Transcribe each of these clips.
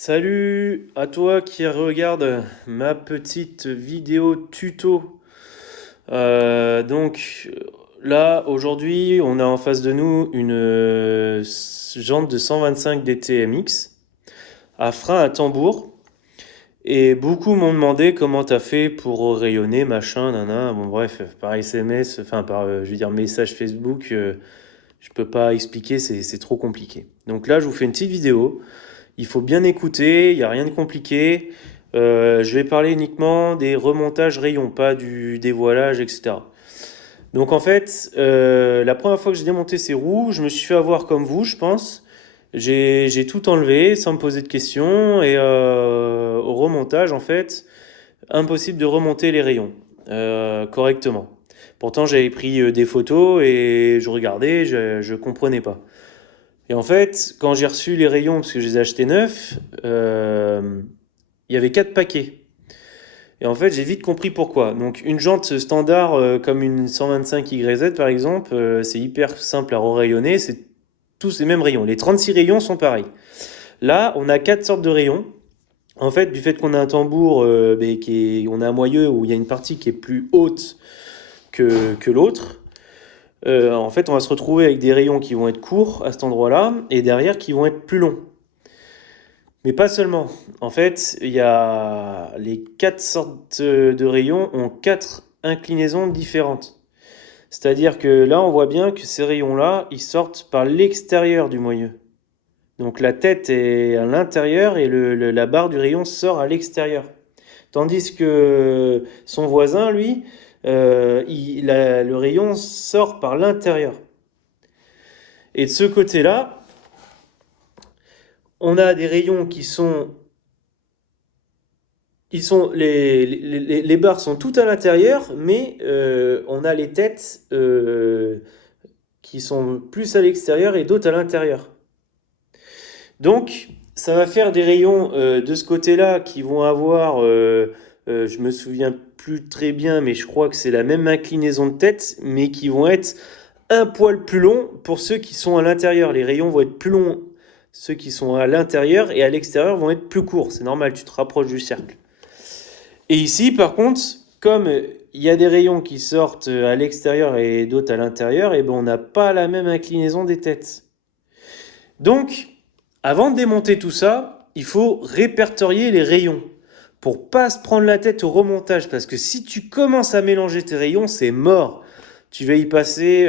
Salut à toi qui regarde ma petite vidéo tuto. Donc là, aujourd'hui, on a en face de nous une jante de 125 DTMX à frein à tambour. Et beaucoup m'ont demandé comment t'as fait pour rayonner, machin, nana. Bon, bref, par SMS, enfin, je veux dire, message Facebook, je peux pas expliquer, c'est trop compliqué. Donc là, je vous fais une petite vidéo. Il faut bien écouter, il n'y a rien de compliqué. Je vais parler uniquement des remontages rayons, pas du dévoilage, etc. Donc en fait, la première fois que j'ai démonté ces roues, je me suis fait avoir comme vous, je pense. J'ai tout enlevé sans me poser de questions et au remontage, en fait, impossible de remonter les rayons correctement. Pourtant, j'avais pris des photos et je regardais, je comprenais pas. Et en fait, quand j'ai reçu les rayons, parce que je les ai achetés neufs, il y avait 4 paquets. Et en fait, j'ai vite compris pourquoi. Donc, une jante standard comme une 125 YZ par exemple, c'est hyper simple à rayonner, c'est tous les mêmes rayons. Les 36 rayons sont pareils. Là, on a 4 sortes de rayons. En fait, du fait qu'on a un tambour, on a un moyeu où il y a une partie qui est plus haute que l'autre, en fait, on va se retrouver avec des rayons qui vont être courts à cet endroit-là et derrière qui vont être plus longs. Mais pas seulement. En fait, il y a les 4 sortes de rayons ont 4 inclinaisons différentes. C'est-à-dire que là, on voit bien que ces rayons-là, ils sortent par l'extérieur du moyeu. Donc la tête est à l'intérieur et la barre du rayon sort à l'extérieur. Tandis que son voisin, lui, le rayon sort par l'intérieur. Et de ce côté-là, on a des rayons qui sont les barres sont toutes à l'intérieur, mais on a les têtes qui sont plus à l'extérieur et d'autres à l'intérieur. Donc, ça va faire des rayons de ce côté-là qui vont avoir, je me souviens plus très bien, mais je crois que c'est la même inclinaison de tête, mais qui vont être un poil plus longs pour ceux qui sont à l'intérieur. Les rayons vont être plus longs, ceux qui sont à l'intérieur, et à l'extérieur vont être plus courts. C'est normal, tu te rapproches du cercle. Et ici, par contre, comme il y a des rayons qui sortent à l'extérieur et d'autres à l'intérieur, et ben on n'a pas la même inclinaison des têtes. Donc, avant de démonter tout ça, il faut répertorier les rayons pour pas se prendre la tête au remontage, parce que si tu commences à mélanger tes rayons, c'est mort. Tu vas y passer,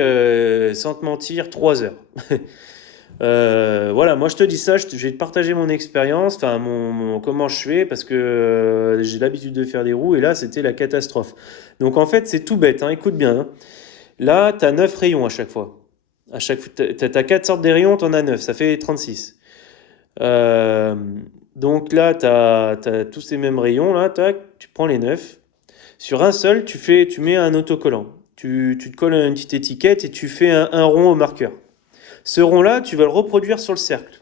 sans te mentir, 3 heures. Voilà, moi je te dis ça, je vais te partager mon expérience, enfin comment je fais, parce que j'ai l'habitude de faire des roues, et là c'était la catastrophe. Donc en fait c'est tout bête, hein, écoute bien, hein. Là tu as 9 rayons à chaque fois. T'as 4 sortes de rayons, t'en as 9, ça fait 36. Euh, donc là t'as tous ces mêmes rayons, là, tac, tu prends les 9. Sur un seul, tu mets un autocollant. Tu te colles une petite étiquette et tu fais un rond au marqueur. Ce rond-là, tu vas le reproduire sur le cercle.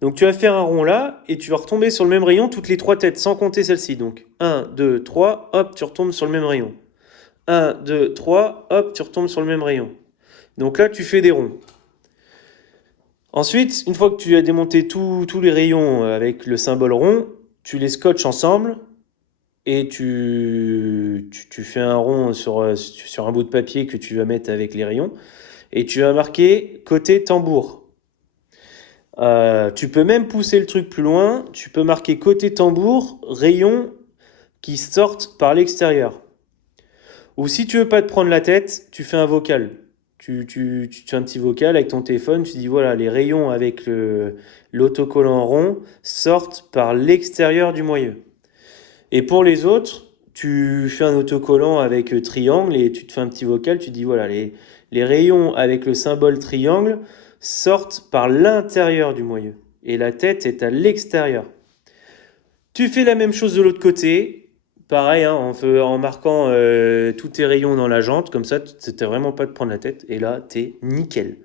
Donc tu vas faire un rond là et tu vas retomber sur le même rayon toutes les 3 têtes sans compter celle-ci. Donc 1, 2, 3, hop, tu retombes sur le même rayon. 1, 2, 3, hop, tu retombes sur le même rayon. Donc là, tu fais des ronds. Ensuite, une fois que tu as démonté tous les rayons avec le symbole rond, tu les scotches ensemble et tu fais un rond sur un bout de papier que tu vas mettre avec les rayons et tu vas marquer côté tambour. Tu peux même pousser le truc plus loin, tu peux marquer côté tambour, rayons qui sortent par l'extérieur. Ou si tu veux pas te prendre la tête, tu fais un vocal. Tu fais un petit vocal avec ton téléphone, tu dis voilà, les rayons avec l'autocollant rond sortent par l'extérieur du moyeu. Et pour les autres, tu fais un autocollant avec triangle et tu te fais un petit vocal, tu dis voilà, les rayons avec le symbole triangle sortent par l'intérieur du moyeu. Et la tête est à l'extérieur. Tu fais la même chose de l'autre côté, pareil, hein, en marquant tous tes rayons dans la jante, comme ça, tu n'as vraiment pas de prendre la tête. Et là, t'es nickel.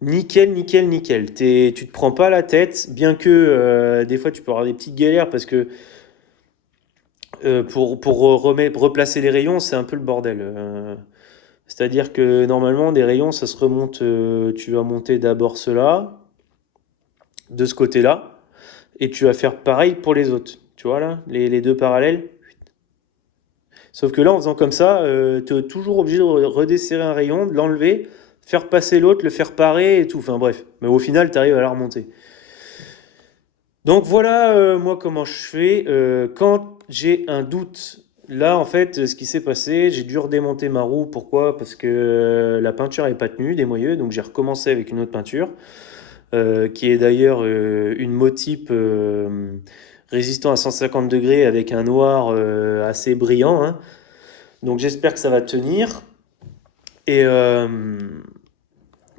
Nickel, nickel, nickel. Tu te prends pas la tête, bien que des fois tu peux avoir des petites galères parce que pour replacer les rayons, c'est un peu le bordel. C'est-à-dire que normalement, des rayons, ça se remonte. Tu vas monter d'abord cela, de ce côté-là. et tu vas faire pareil pour les autres. Tu vois là, les deux parallèles. Sauf que là, en faisant comme ça, tu es toujours obligé de redesserrer un rayon, de l'enlever, faire passer l'autre, le faire parer et tout. Enfin bref. Mais au final, tu arrives à la remonter. Donc voilà, moi, comment je fais. Quand j'ai un doute, là, en fait, ce qui s'est passé, j'ai dû redémonter ma roue. Pourquoi? Parce que la peinture n'avait pas tenu, des moyeux. Donc j'ai recommencé avec une autre peinture, qui est d'ailleurs une Motype résistant à 150 degrés avec un noir assez brillant, hein. Donc j'espère que ça va tenir. Et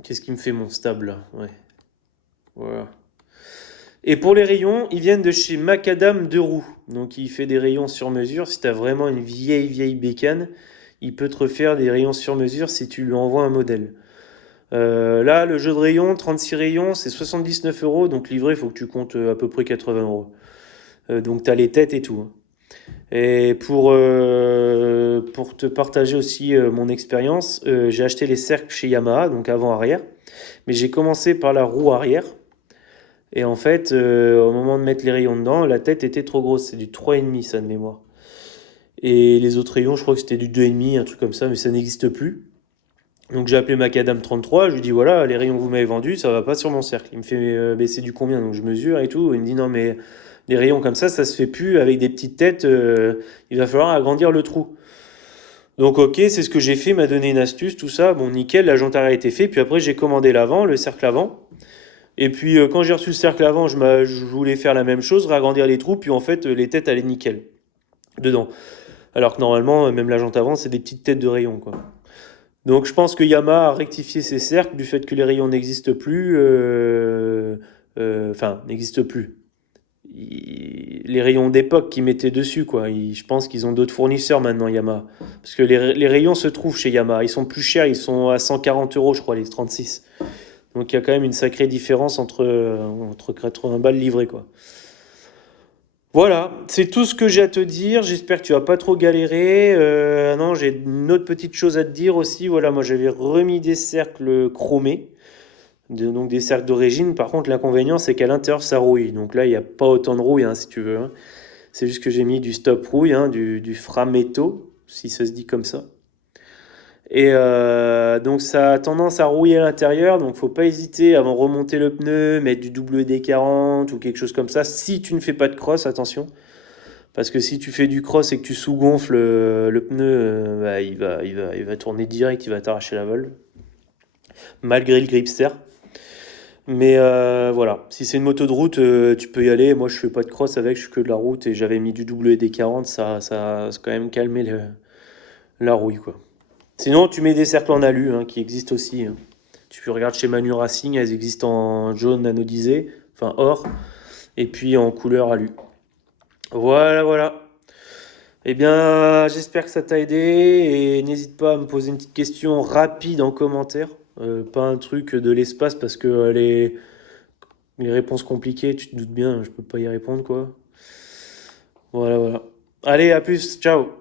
qu'est-ce qui me fait mon stable là? Ouais, voilà. Et pour les rayons, ils viennent de chez Macadam de Roux. Donc il fait des rayons sur mesure. Si tu as vraiment une vieille bécane, il peut te refaire des rayons sur mesure si tu lui envoies un modèle. Là, le jeu de rayons, 36 rayons, c'est 79 euros. Donc livré, il faut que tu comptes à peu près 80 euros. Donc tu as les têtes et tout, hein. Et pour te partager aussi mon expérience, j'ai acheté les cercles chez Yamaha, donc avant-arrière. Mais j'ai commencé par la roue arrière. Et en fait, au moment de mettre les rayons dedans, la tête était trop grosse. C'est du 3,5 ça de mémoire. Et les autres rayons, je crois que c'était du 2,5, un truc comme ça, mais ça n'existe plus. Donc j'ai appelé Macadam 33, je lui dis voilà, les rayons que vous m'avez vendus, ça va pas sur mon cercle. Il me fait mais c'est du combien? Donc je mesure et tout. Il me dit non mais des rayons comme ça se fait plus avec des petites têtes, il va falloir agrandir le trou. Donc ok, c'est ce que j'ai fait, il m'a donné une astuce, tout ça. Bon nickel, la jante arrière a été fait. Puis après j'ai commandé l'avant, le cercle avant. Et puis quand j'ai reçu le cercle avant, je voulais faire la même chose, réagrandir les trous, puis en fait les têtes allaient nickel dedans. Alors que normalement, même la jante avant, c'est des petites têtes de rayons, quoi. Donc je pense que Yamaha a rectifié ses cercles du fait que les rayons n'existent plus. Enfin, n'existent plus. Les rayons d'époque qu'ils mettaient dessus, quoi. Je pense qu'ils ont d'autres fournisseurs maintenant, Yamaha. Parce que les rayons se trouvent chez Yamaha. Ils sont plus chers, ils sont à 140 euros, je crois, les 36. Donc il y a quand même une sacrée différence entre 80 balles livrées, quoi. Voilà, c'est tout ce que j'ai à te dire. J'espère que tu vas pas trop galérer. Non, j'ai une autre petite chose à te dire aussi. Voilà, moi j'avais remis des cercles chromés, donc des cercles d'origine. Par contre, l'inconvénient, c'est qu'à l'intérieur, ça rouille. Donc là, il n'y a pas autant de rouille, hein, si tu veux, hein. C'est juste que j'ai mis du stop rouille, hein, du Frametto, si ça se dit comme ça. Et donc ça a tendance à rouiller à l'intérieur, donc faut pas hésiter avant de remonter le pneu, mettre du WD-40 ou quelque chose comme ça. Si tu ne fais pas de cross, attention. Parce que si tu fais du cross et que tu sous-gonfles le pneu, bah, il va tourner direct, il va t'arracher la vole, malgré le gripster. Mais voilà, si c'est une moto de route, tu peux y aller. Moi, je fais pas de cross avec, je suis que de la route et j'avais mis du WD-40, ça a quand même calmé la rouille, quoi. Sinon, tu mets des cercles en alu, hein, qui existent aussi, hein. Tu regardes chez Manu Racing, elles existent en jaune anodisé, enfin or, et puis en couleur alu. Voilà, voilà. Eh bien, j'espère que ça t'a aidé et n'hésite pas à me poser une petite question rapide en commentaire. Pas un truc de l'espace parce que les réponses compliquées, tu te doutes bien, je peux pas y répondre, quoi. Voilà, voilà. Allez, à plus, ciao!